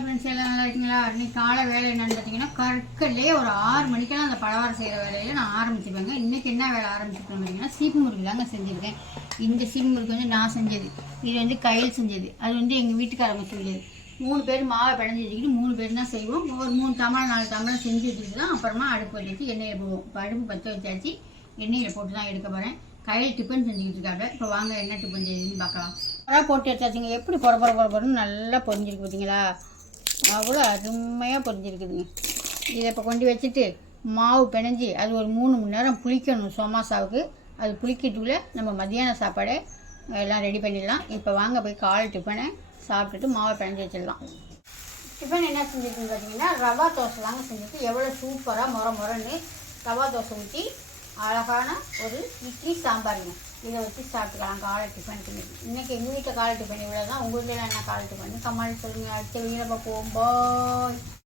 Friends எல்லாம் நல்லா இருக்கீங்களா? இன்னைக்கு காலை வேலை என்னன்னு பார்த்தீங்கன்னா கற்கல்லே ஒரு ஆறு மணிக்கெல்லாம் அந்த பலவாரம் செய்கிற வேலையில் நான் ஆரம்பிச்சுப்பேங்க. இன்னைக்கு என்ன வேலை ஆரம்பிச்சிருக்கேன் பார்த்தீங்கன்னா சீப்பு முறுக்கு தாங்க செஞ்சுருக்கேன். இந்த சீப்பு முறுக்கு வந்து நான் செஞ்சது. இது வந்து கையில் செஞ்சது. அது வந்து எங்கள் வீட்டுக்காரங்க செஞ்சது. மூணு பேர் மாவை பிழைஞ்சி வச்சுக்கிட்டு மூணு பேர் தான் செய்வோம். ஒரு மூணு தமிழ் நாலு தம்பளம் செஞ்சு வச்சுட்டு தான் அப்புறமா அடுப்பு வச்சு எண்ணெயில் போடுவோம் இப்போ அடுப்பு பற்ற வச்சாச்சு. எண்ணெயில் போட்டு தான் எடுக்க போகிறேன் கையில் டிஃபன் செஞ்சுக்கிட்டு இருக்காங்க. இப்போ வாங்க என்ன டிஃபன் செய்யுதுன்னு பார்க்கலாம். அதான் போட்டு எடுத்தாச்சுங்க எப்படி பொற பொற பொற பொறன்னு நல்லா பொரிஞ்சிருக்கு பார்த்தீங்களா? அவ்வளோ அருமையாக பொரிஞ்சிருக்குதுங்க. இதை இப்போ கொண்டு வச்சுட்டு மாவு பிணைஞ்சி அது ஒரு மூணு மணி நேரம் புளிக்கணும் சோமாசாவுக்கு. அது புளிக்கிறதுக்குள்ளே நம்ம மத்தியான சாப்பாடை எல்லாம் ரெடி பண்ணிடலாம். இப்போ வாங்க போய் காலை டிஃபனை சாப்பிட்டுட்டு மாவை பிணைஞ்சி வச்சிடலாம். டிஃபன் என்ன செஞ்சுருக்குன்னு பார்த்தீங்கன்னா ரவா தோசை தாங்க செஞ்சுட்டு எவ்வளோ சூப்பராக முற முறன்னு ரவா தோசை ஊற்றி அழகான ஒரு இட்லி சாம்பாருங்க இதை வச்சு சாப்பிட்டுக்கலாம். காலை டிஃபனுக்கு இன்னைக்கு இன்றைக்கி எங்கள் வீட்டில் காலை டிஃபன் இவ்வளோ தான் உங்கள் வீட்டில் என்ன காலை டிஃபன் கமல் சொல்லுங்கள் அடுத்த வீடியோவில் பார்ப்போம். பாய்